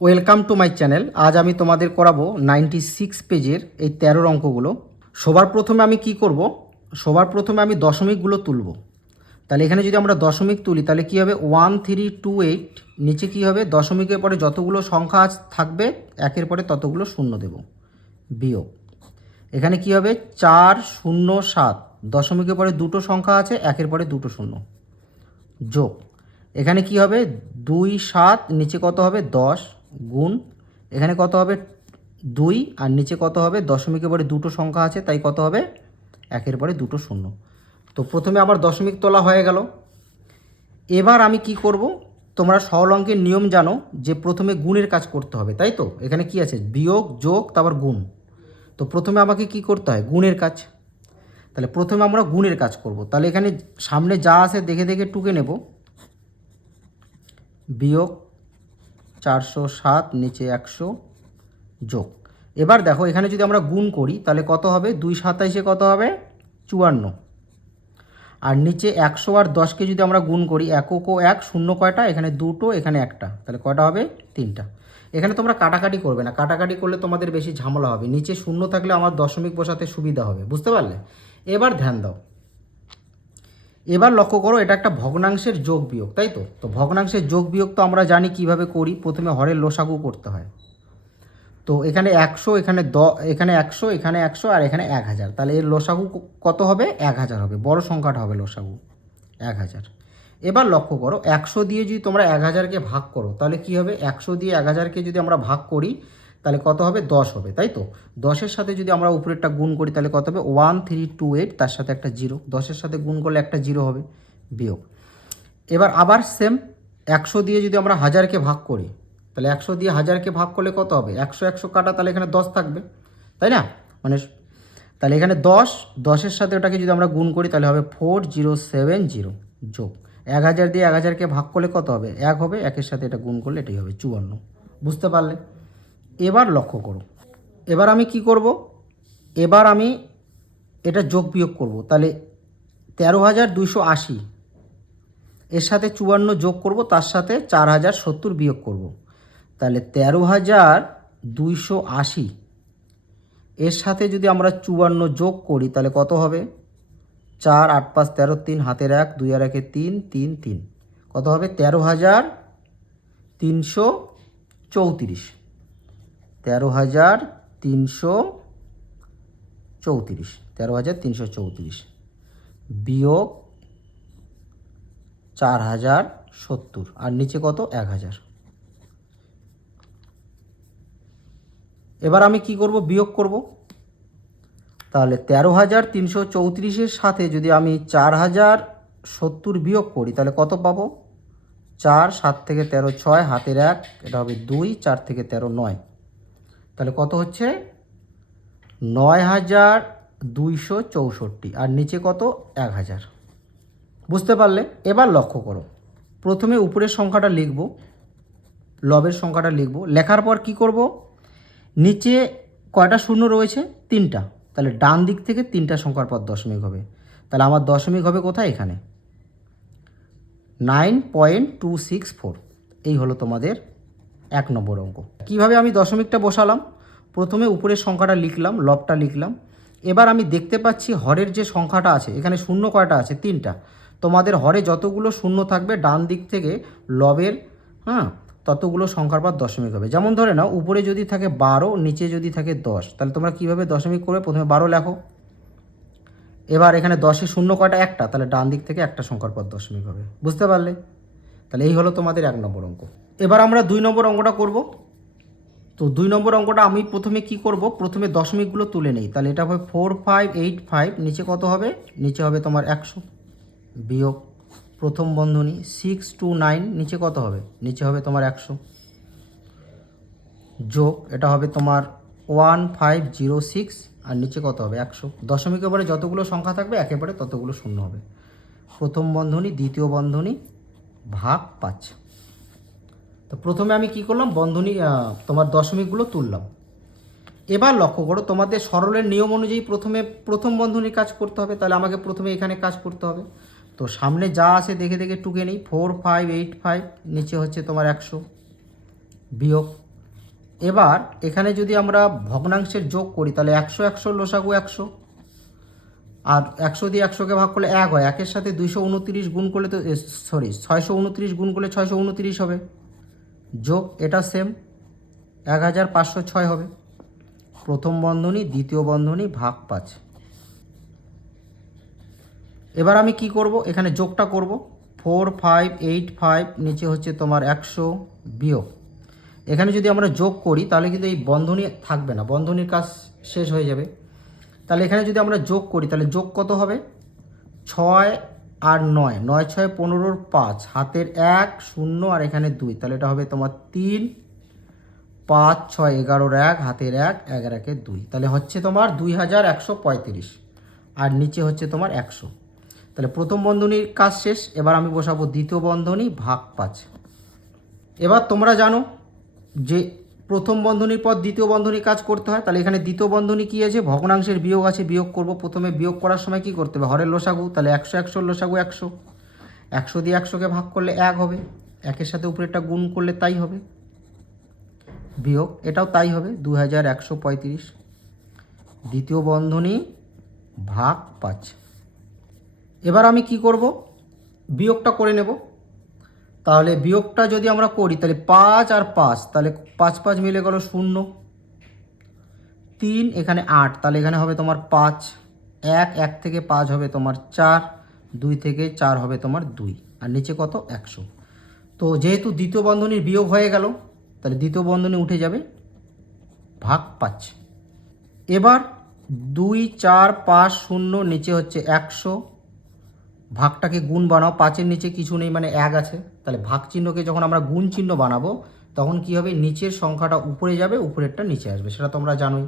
Welcome to my channel. আজ আমি তোমাদের করাবো নাইনটি সিক্স পেজের এই তেরোর অঙ্কগুলো। সবার প্রথমে আমি কি করব? সবার প্রথমে আমি দশমিকগুলো তুলব। তাহলে এখানে যদি আমরা দশমিক তুলি, তাহলে কি হবে? ওয়ান থ্রি টু এইট নিচে কি হবে? দশমিকের পরে যতগুলো সংখ্যা থাকবে, একের পরে ততগুলো শূন্য দেব। বিয়োগ। এখানে কি হবে? চার শূন্য সাত। দশমিকের পরে দুটো সংখ্যা আছে, একের পরে দুটো শূন্য। যোগ। এখানে কি হবে? দুই সাত, নিচে কত হবে? দশ। গুণ। এখানে কত হবে? দুই। আর নিচে কত হবে? দশমিকের পরে দুটো সংখ্যা আছে, তাই কত হবে? একের পরে দুটো শূন্য। তো প্রথমে আবার দশমিক তোলা হয়ে গেল। এবার আমি কি করব? তোমরা সরল অঙ্কের নিয়ম জানো যে প্রথমে গুণের কাজ করতে হবে, তাই তো? এখানে কি আছে? বিয়োগ, যোগ, তারপর গুণ। তো প্রথমে আমাকে কি করতে হয়? গুণের কাজ। তাহলে প্রথমে আমরা গুণের কাজ করব। তাহলে এখানে সামনে যা আছে দেখে দেখে টুকে নেব। বিয়োগ চারশো সাত, নিচে একশো যোগ। এবার দেখো, এখানে যদি আমরা গুণ করি, তাহলে কত হবে? দুই সাতাইশে কত হবে? চুয়ান্ন। আর নিচে একশো আর দশকে যদি আমরা গুণ করি, একক এক, শূন্য কয়টা? এখানে দুটো, এখানে একটা। তাহলে কয়টা হবে? তিনটা। এখানে তোমরা কাটাকাটি করবে না। কাটাকাটি করলে তোমাদের বেশি ঝামেলা হবে। নিচে শূন্য থাকলে আমার দশমিক বসাতে সুবিধা হবে। বুঝতে পারলে? এবার ধ্যান দাও। এবার লক্ষ্য করো, এটা একটা ভগ্নাংশের যোগ বিয়োগ, তাই তো? তো ভগ্নাংশের যোগ বিয়োগ তো আমরা জানি কীভাবে করি, প্রথমে হরের লোসাগু করতে হয়। তো এখানে একশো, এখানে দ, এখানে একশো এখানে একশো আর এখানে এক হাজার। তাহলে এর লোসাগু কত হবে? এক হাজার হবে। বড় সংখ্যাটা হবে লোসাগু, এক হাজার। এবার লক্ষ্য করো, একশো দিয়ে যদি তোমরা এক হাজারকে ভাগ করো, তাহলে কি হবে? একশো দিয়ে এক হাজারকে যদি আমরা ভাগ করি তাহলে কত হবে? দশ হবে, তাই তো? দশের সাথে যদি আমরা উপরেরটা গুণ করি, তাহলে কত হবে? ওয়ান থ্রি টু এইট, তার সাথে একটা জিরো। দশের সাথে গুণ করলে একটা জিরো হবে, বিয়োগ। এবার আবার সেম একশো দিয়ে যদি আমরা হাজারকে ভাগ করি, তাহলে একশো দিয়ে হাজারকে ভাগ করলে কত হবে? একশো একশো কাটা, তাহলে এখানে দশ থাকবে, তাই না? মানে তাহলে এখানে দশ, দশের সাথে ওটাকে যদি আমরা গুণ করি, তাহলে হবে ফোর জিরো সেভেন জিরো যোগ। এক হাজার দিয়ে এক হাজারকে ভাগ করলে কত হবে? এক হবে, একের সাথে এটা গুণ করলে এটাই হবে চুয়ান্ন। বুঝতে পারলে? এবার লক্ষ্য করো। এবার আমি কি করব? এবার আমি এটা যোগ বিয়োগ করব। তাহলে তেরো হাজার দুইশো আশি। এর সাথে চুয়ান্ন যোগ করব, তার সাথে চার হাজার সত্তর বিয়োগ করব। তাহলে তেরো হাজার দুইশো আশি। এর সাথে যদি আমরা চুয়ান্ন যোগ করি, তাহলে কত হবে? চার, আট, পাঁচ, তেরো, তিন, হাতের এক, দুই আর একে তিন তিন তিন। কত হবে? তেরো হাজার তিনশো চৌত্রিশ। তেরো হাজার তিনশো চৌত্রিশ। তেরো হাজার তিনশো চৌত্রিশ। বিয়োগ চার হাজার সত্তর। আর নিচে কত? এক হাজার। এবার আমি কি করব? বিয়োগ করব। তাহলে তেরো হাজার তিনশো চৌত্রিশের সাথে যদি আমি চার হাজার সত্তর বিয়োগ করি, তাহলে কত পাবো? চার, সাত থেকে তেরো, ছয়, হাতের এক, এটা হবে দুই, চার থেকে তেরো, নয়। তাহলে কত হচ্ছে? নয় হাজার দুইশো চৌষট্টি। আর নিচে কত? এক হাজার। বুঝতে পারলে? এবার লক্ষ্য করো। প্রথমে উপরের সংখ্যাটা লিখব, লবের সংখ্যাটা লিখব। লেখার পর কি করব? নিচে কয়টা শূন্য রয়েছে? তিনটা। তাহলে ডান দিক থেকে তিনটা সংখ্যার পর দশমিক হবে। তাহলে আমার দশমিক হবে কোথায়? এখানে। Nine point two six four. এই হলো তোমাদের এক নম্বর অঙ্ক। কীভাবে আমি দশমিকটা বসালাম? প্রথমে উপরের সংখ্যাটা লিখলাম লবটা লিখলাম। এবার আমি দেখতে পাচ্ছি হরের যে সংখ্যাটা আছে, এখানে শূন্য কয়টা আছে? তিনটা। তোমাদের হরে যতগুলো শূন্য থাকবে, ডান দিক থেকে লবের হ্যাঁ ততগুলো সংখ্যার পর দশমিক হবে। যেমন ধরে নাও, উপরে যদি থাকে বারো, নিচে যদি থাকে দশ, তাহলে তোমরা কীভাবে দশমিক করবে? প্রথমে বারো লেখো। এবার এখানে দশে শূন্য কয়টা? একটা। তাহলে ডান দিক থেকে একটা সংখ্যার পর দশমিক হবে। বুঝতে পারলে? তাহলে এই হলো তোমাদের এক নম্বর অঙ্ক। এবার আমরা দুই নম্বর অঙ্কটা করব। তো দুই নম্বর অঙ্কটা আমি প্রথমে কি করব? প্রথমে দশমিকগুলো তুলে নেই। তাহলে এটা হবে ফোর ফাইভ এইট ফাইভ নিচে কত হবে? নিচে হবে তোমার একশো। বিয়োগ প্রথম বন্ধনী সিক্স টু নাইন নিচে কত হবে? নিচে হবে তোমার একশো। যোগ এটা হবে তোমার ওয়ান ফাইভ জিরো সিক্স আর নিচে কত হবে? একশো। দশমিক এবারে যতগুলো সংখ্যা থাকবে একেবারে ততগুলো শূন্য হবে। প্রথম বন্ধনী, দ্বিতীয় বন্ধনী, ভাগ পাঁচ। তো প্রথমে আমি কি করলাম? বন্ধনী তোমার দশমিকগুলো তুললাম। এবার লক্ষ্য করো, তোমাদের সরলের নিয়ম অনুযায়ী প্রথমে, প্রথম বন্ধনীর কাজ করতে হবে, তাহলে আমাকে প্রথমে এখানে কাজ করতে হবে। তো সামনে যা আছে দেখে দেখে টুকে নেই ফোর ফাইভ এইট ফাইভ নিচে হচ্ছে তোমার একশো বিয়োগ। এবার এখানে যদি আমরা ভগ্নাংশের যোগ করি, তাহলে একশো একশো, লসাগু একশো। আর একশো দিয়ে একশোকে ভাগ করলে এক হয়, একের সাথে দুইশো উনত্রিশ গুণ করলে তো সরি ছয়শো উনত্রিশ গুণ করলে ছয়শো উনত্রিশ হবে। যোগ এটা সেম এক হাজার পাঁচশো ছয় হবে। প্রথম বন্ধনী, দ্বিতীয় বন্ধনী, ভাগ পাঁচ। এবার আমি কি করব? এখানে যোগটা করব। ফোর, ফাইভ, এইট, ফাইভ, নিচে হচ্ছে তোমার একশো বিয়োগ। এখানে যদি আমরা যোগ করি, তাহলে কিন্তু এই বন্ধনী থাকবে না, বন্ধনীর কাজ শেষ হয়ে যাবে। তাহলে এখানে যদি আমরা যোগ করি, তাহলে যোগ কত হবে? ছয় আর নয় নয়, ছয়, পনেরোর পাঁচ, হাতের এক, শূন্য, আর এখানে দুই। তাহলে এটা হবে তোমার তিন, পাঁচ, ছয়, এগারোর এক, হাতের এক, এগারো, একে দুই। তাহলে হচ্ছে তোমার দুই হাজার একশো পঁয়ত্রিশ। আর নিচে হচ্ছে তোমার একশো। তাহলে প্রথম বন্ধনীর কাজ শেষ, এবার আমি বসাবো দ্বিতীয় বন্ধনী ভাগ পাঁচ। এবার তোমরা জানো যে প্রথম বন্ধনীর পর দ্বিতীয় বন্ধনী কাজ করতে হয়। তাহলে এখানে দ্বিতীয় বন্ধনী কী আছে? ভগ্নাংশের বিয়োগ আছে, বিয়োগ করব। প্রথমে বিয়োগ করার সময় কি করতে হবে? হরের লসাগু। তাহলে একশো একশো লসাগু একশো। একশো দিয়ে একশোকে ভাগ করলে এক হবে। একের সাথে উপরেরটা গুণ করলে তাই হবে। বিয়োগ, এটাও তাই হবে। দু হাজার একশো পঁয়ত্রিশ। দ্বিতীয় বন্ধনী ভাগ পাঁচ। এবার আমি কি করব? বিয়োগটা করে নেব। তাহলে বিয়োগটা যদি আমরা করি, তাহলে পাঁচ আর পাঁচ, তাহলে পাঁচ পাঁচ মিলে গেল শূন্য। তিন এখানে আট, তাহলে এখানে হবে তোমার পাঁচ। এক এক থেকে পাঁচ হবে তোমার চার, দুই থেকে চার হবে তোমার দুই, আর নিচে কত? একশো। তো যেহেতু দ্বিতীয় বন্ধনীর বিয়োগ হয়ে গেল, তাহলে দ্বিতীয় বন্ধনী উঠে যাবে ভাগ পাঁচ। এবার দুই, চার, পাঁচ, শূন্য, নিচে হচ্ছে একশো। ভাগটাকে গুণ বানাও, পাঁচের নিচে কিছু নেই মানে এক আছে। তাহলে ভাগ চিহ্নকে যখন আমরা গুণ চিহ্ন বানাবো, তখন কি হবে? নিচের সংখ্যাটা উপরে যাবে, উপরেরটা নিচে আসবে। সেটা তোমরা জানোই।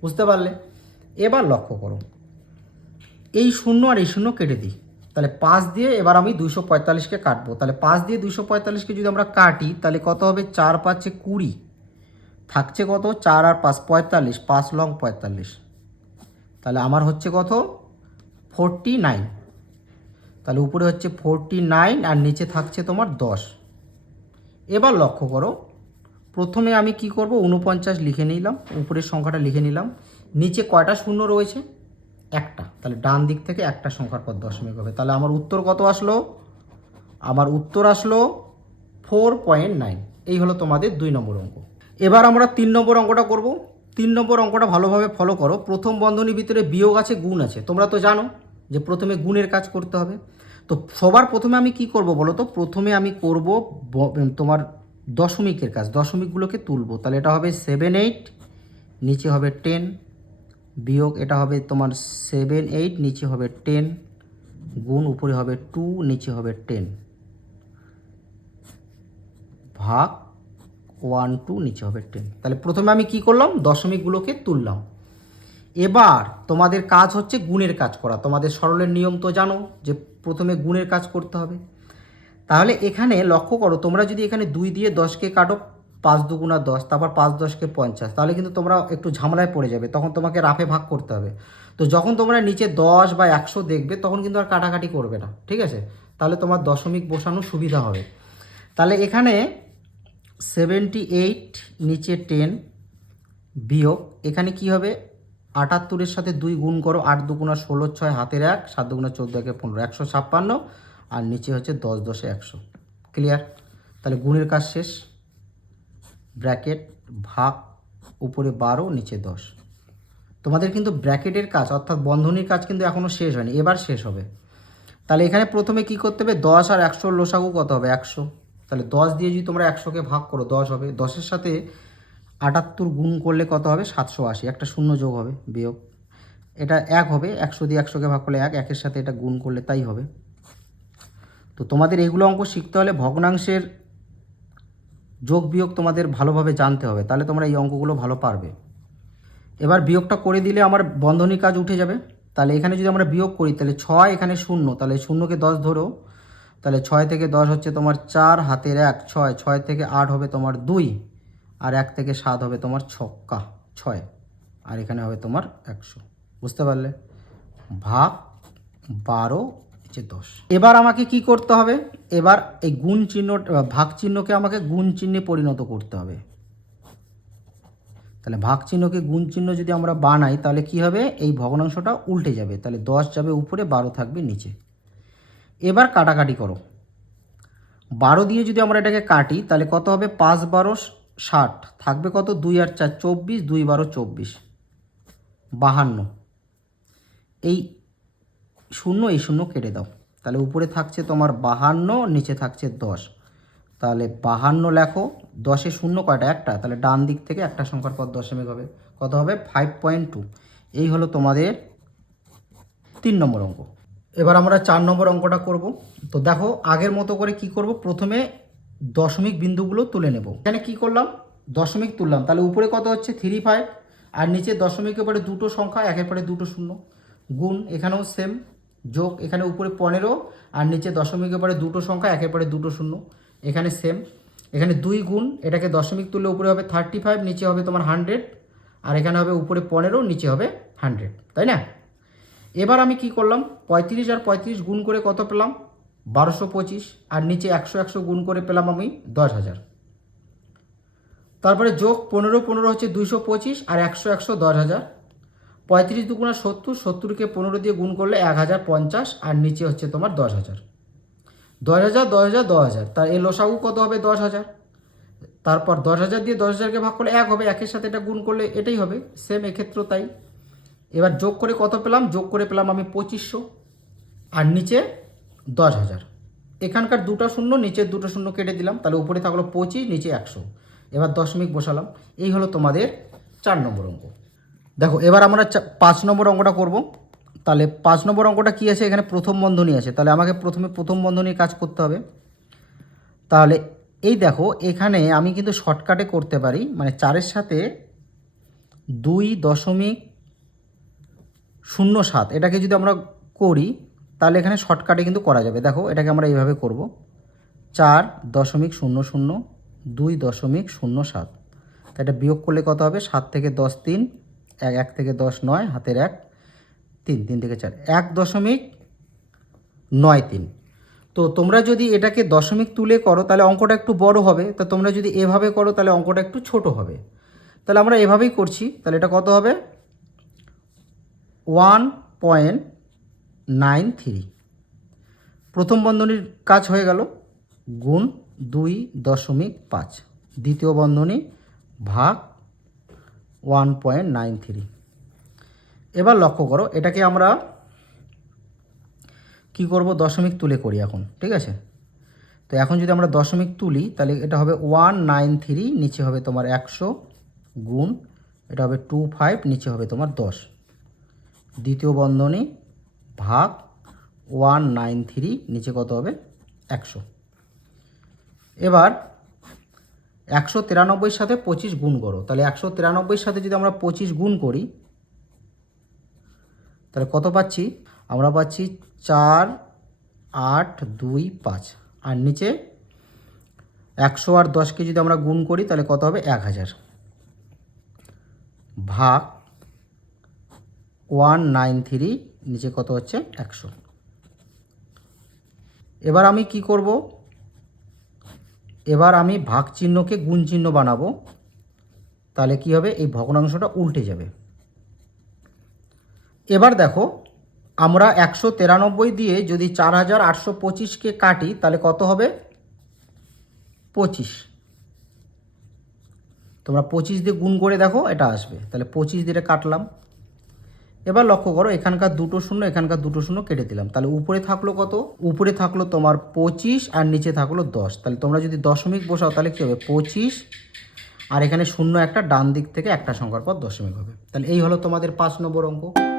বুঝতে পারলে? এবার লক্ষ্য করো। এই শূন্য আর এই শূন্য কেটে দিই। তাহলে পাঁচ দিয়ে এবার আমি দুইশো পঁয়তাল্লিশকে কাটবো। তাহলে পাঁচ দিয়ে দুইশো পঁয়তাল্লিশকে যদি আমরা কাটি, তাহলে কত হবে? চার পাঁচে কুড়ি। থাকছে কত? চার আর পাঁচ পঁয়তাল্লিশ, পাঁচ লং পঁয়তাল্লিশ। তাহলে আমার হচ্ছে কত? Forty nine. তাহলে উপরে হচ্ছে ফোরটি নাইন আর নিচে থাকছে তোমার দশ। এবার লক্ষ্য করো, প্রথমে আমি কি করব উনপঞ্চাশ লিখে নিলাম, উপরের সংখ্যাটা লিখে নিলাম, নিচে কয়টা শূন্য রয়েছে? একটা। তাহলে ডান দিক থেকে একটা সংখ্যার পর দশমিক হবে। তাহলে আমার উত্তর কত আসলো? আমার উত্তর আসলো ফোর পয়েন্ট নাইন এই হলো তোমাদের দুই নম্বর অঙ্ক। এবার আমরা তিন নম্বর অঙ্কটা করব। তিন নম্বর অঙ্কটা ভালোভাবে ফলো করো। প্রথম বন্ধনীর ভিতরে বিয়োগ আছে, গুণ আছে। তোমরা তো জানো। যে প্রথমে গুণের কাজ করতে হবে। তো সবার প্রথমে আমি কি করব বলো তো? প্রথমে আমি করব তোমার দশমিকের কাজ। দশমিকগুলোকে তুলব। তাহলে এটা হবে সেভেন এইট নিচে হবে টেন বিয়োগ এটা হবে তোমার সেভেন এইট নিচে হবে টেন গুণ উপরে হবে টু নিচে হবে টেন ভাগ ওয়ান টু নিচে হবে টেন তাহলে প্রথমে আমি কি করলাম? দশমিকগুলোকে তুললাম। এবার তোমাদের কাজ হচ্ছে গুণের কাজ করা। তোমাদের সরলের নিয়ম তো জানো যে প্রথমে গুণের কাজ করতে হবে। তাহলে এখানে লক্ষ্য করো, তোমরা যদি এখানে দুই দিয়ে দশকে কাটো, পাঁচ দুগুণা দশ, তারপর পাঁচ দশকে পঞ্চাশ, তাহলে কিন্তু তোমরা একটু ঝামেলায় পড়ে যাবে, তখন তোমাকে রাফে ভাগ করতে হবে। তো যখন তোমরা নিচে দশ বা একশো দেখবে, তখন কিন্তু আর কাটাকাটি করবে না, ঠিক আছে? তাহলে তোমার দশমিক বসানো সুবিধা হবে। তাহলে এখানে সেভেন্টি এইট নিচে টেন বিয়োগ, এখানে কি হবে? আটাত্তরের সাথে দুই গুণ করো, আট দুগুণা ষোলো, ছয় হাতের এক, সাত দুগুণা চোদ্দ, একে পনেরো, একশো ছাপ্পান্ন, আর নিচে হচ্ছে দশ দশে একশো। ক্লিয়ার তাহলে গুণের কাজ শেষ। ব্র্যাকেট ভাগ, উপরে বারো, নিচে দশ। তোমাদের কিন্তু ব্র্যাকেটের কাজ, অর্থাৎ বন্ধনীর কাজ কিন্তু এখনও শেষ হয়নি, এবার শেষ হবে। তাহলে এখানে প্রথমে কি করতে হবে? দশ আর একশোর লোসাগু কত হবে? একশো। তাহলে দশ দিয়ে যদি তোমরা একশোকে ভাগ করো, দশ হবে। দশের সাথে আটাত্তর গুণ করলে কত হবে? সাতশো আশি। একটা শূন্য যোগ হবে, বিয়োগ। এটা এক হবে, একশো দিয়ে একশোকে ভাগ করলে এক, একের সাথে এটা গুণ করলে তাই হবে। তো তোমাদের এগুলো অঙ্ক শিখতে হলে ভগ্নাংশের যোগ বিয়োগ তোমাদের ভালোভাবে জানতে হবে, তাহলে তোমরা এই অঙ্কগুলো ভালো পারবে। এবার বিয়োগটা করে দিলে আমার বন্ধনী কাজ উঠে যাবে। তাহলে এখানে যদি আমরা বিয়োগ করি, তাহলে ছয় এখানে শূন্য, তাহলে শূন্যকে দশ ধরো। তাহলে ছয় থেকে দশ হচ্ছে তোমার চার, হাতের এক, ছয় ছয় থেকে আট হবে তোমার দুই। আর এক থেকে সাত হবে তোমার ছক্কা, ছয়। আর এখানে হবে তোমার একশো। বুঝতে পারলে? ভাগ বারো হচ্ছে দশ। এবার আমাকে কি করতে হবে? এবার এই গুণ চিহ্ন, ভাগ চিহ্নকে আমাকে গুণ চিহ্নে পরিণত করতে হবে। তাহলে ভাগ চিহ্নকে গুণ চিহ্ন যদি আমরা বানাই, তাহলে কি হবে? এই ভগ্নাংশটা উল্টে যাবে। তাহলে দশ যাবে উপরে, বারো থাকবে নিচে। এবার কাটাকাটি করো। বারো দিয়ে যদি আমরা এটাকে কাটি, তাহলে কত হবে? পাঁচ বারো ষাট, থাকবে কত? দুই আর চার, চব্বিশ, দুই বারো, চব্বিশ। বাহান্ন। এই শূন্য এই শূন্য কেটে দাও। তাহলে উপরে থাকছে তোমার বাহান্ন, নিচে থাকছে দশ। তাহলে বাহান্ন লেখো, দশে শূন্য কয়টা? একটা। তাহলে ডান দিক থেকে একটা সংখ্যার পর দশমিক হবে। কত হবে? ফাইভ পয়েন্ট টু এই হলো তোমাদের তিন নম্বর অঙ্ক। এবার আমরা চার নম্বর অঙ্কটা করব। তো দেখো, আগের মতো করে কি করব? প্রথমে দশমিক বিন্দুগুলো তুলে নেব। এখানে কি করলাম? দশমিক তুললাম। তাহলে উপরে কত হচ্ছে? থ্রি ফাইভ আর নিচে দশমিকের পরে দুটো সংখ্যা, একের পরে দুটো শূন্য। গুণ, এখানেও সেম যোগ, এখানে উপরে পনেরো। আর নিচে দশমিকের পরে দুটো সংখ্যা, একের পরে দুটো শূন্য। এখানে সেম এখানে দুই গুণ, এটাকে দশমিক তুললে উপরে হবে থার্টি ফাইভ নিচে হবে তোমার হান্ড্রেড আর এখানে হবে উপরে পনেরো, নিচে হবে হান্ড্রেড তাই না? এবার আমি কি করলাম? পঁয়ত্রিশ আর পঁয়ত্রিশ গুণ করে কত পেলাম? বারোশো পঁচিশ আর নিচে একশো একশো গুণ করে পেলাম আমি দশ হাজার। তারপরে যোগ পনেরো পনেরো হচ্ছে দুইশো পঁচিশ আর একশো একশো দশ হাজার। পঁয়ত্রিশ দুগুণা সত্তর, সত্তরকে পনেরো দিয়ে গুণ করলে এক হাজার পঞ্চাশ আর নিচে হচ্ছে তোমার দশ হাজার। দশ হাজার দশ হাজার দশ হাজার। তার এই লোসাগু কত হবে? দশ হাজার। তারপর দশ হাজার দিয়ে দশ হাজারকে ভাগ করলে এক হবে, একের সাথে এটা গুণ করলে এটাই হবে। সেম এক্ষেত্রেও তাই। এবার যোগ করে কত পেলাম? যোগ করে পেলাম আমি পঁচিশশো। আর নিচে দশ হাজার। এখানকার দুটো শূন্য, নিচের দুটো শূন্য কেটে দিলাম, তাহলে উপরে থাকল পঁচিশ, নিচে একশো। এবার দশমিক বসালাম। এই হলো তোমাদের চার নম্বর অঙ্ক। দেখো, এবার আমরা পাঁচ নম্বর অঙ্কটা করব। তাহলে পাঁচ নম্বর অঙ্কটা কী আছে? এখানে প্রথম বন্ধনী আছে। তাহলে আমাকে প্রথমে প্রথম বন্ধনীর কাজ করতে হবে। তাহলে এই দেখো, এখানে আমি কিন্তু শর্টকাটে করতে পারি। মানে চারের সাথে দুই দশমিক শূন্য সাত, এটাকে যদি আমরা করি তাহলে এখানে শর্টকাটে কিন্তু করা যাবে। দেখো, এটাকে আমরা এইভাবে করব। চার দশমিক শূন্য শূন্য, দুই দশমিক শূন্য সাত। তা এটা বিয়োগ করলে কত হবে? সাত থেকে দশ তিন, এক এক থেকে দশ নয়, হাতের এক, তিন তিন থেকে চার। এক দশমিক নয় তিন। তো তোমরা যদি এটাকে দশমিক তুলে করো, তাহলে অঙ্কটা একটু বড় হবে। তা তোমরা যদি এভাবে করো, তাহলে অঙ্কটা একটু ছোট হবে। তাহলে আমরা এভাবেই করছি। তাহলে এটা কত হবে? One point nine three. প্রথম বন্ধনীর কাজ হয়ে গেল। গুণ দুই দশমিক পাঁচ। দ্বিতীয় বন্ধনী ভাগ ওয়ান পয়েন্ট নাইন থ্রি। এবার লক্ষ্য করো, এটাকে আমরা কি করব? দশমিক তুলে করি এখন, ঠিক আছে? তো এখন যদি আমরা দশমিক তুলি, তাহলে এটা হবে ওয়ান নাইন থ্রি, নিচে হবে তোমার একশো গুণ, এটা হবে টু ফাইভ, নিচে হবে তোমার দশ। দ্বিতীয় বন্ধনী ভাগ ওয়ান নাইন থ্রি, নিচে কত হবে? একশো। এবার একশো তিরানব্বইয়ের সাথে পঁচিশ গুণ করো। তাহলে একশো তিরানব্বইয়ের সাথে যদি আমরা পঁচিশ গুণ করি, তাহলে কত পাচ্ছি? আমরা পাচ্ছি চার, আট, দুই, পাঁচ। আর নিচে একশো আর দশকে যদি আমরা গুণ করি, তাহলে কত হবে? এক হাজার। ভাগ ওয়ান নাইন থ্রি নিচে কত হচ্ছে? একশো। এবার আমি কি করব? এবার আমি ভাগ চিহ্নকে গুণ চিহ্ন বানাবো। তাহলে কি হবে? এই ভগ্নাংশটা উল্টে যাবে। এবার দেখো, আমরা একশো তিরানব্বই দিয়ে যদি চার হাজার আটশো পঁচিশকে কাটি, তাহলে কত হবে? পঁচিশ। তোমরা পঁচিশ দিয়ে গুণ করে দেখো, এটা আসবে। তাহলে পঁচিশ দিয়ে কাটলাম। এবার লক্ষ্য করো, এখানকার দুটো শূন্য, এখানকার দুটো শূন্য কেটে দিলাম। তাহলে উপরে থাকল কত? উপরে থাকল তোমার পঁচিশ আর নিচে থাকল দশ। তাহলে তোমরা যদি দশমিক বসাও, তাহলে কী হবে? পঁচিশ আর এখানে শূন্য একটা, ডান দিক থেকে একটা সংখ্যার পর দশমিক হবে। তাহলে এই হলো তোমাদের পাঁচ নম্বর অঙ্ক।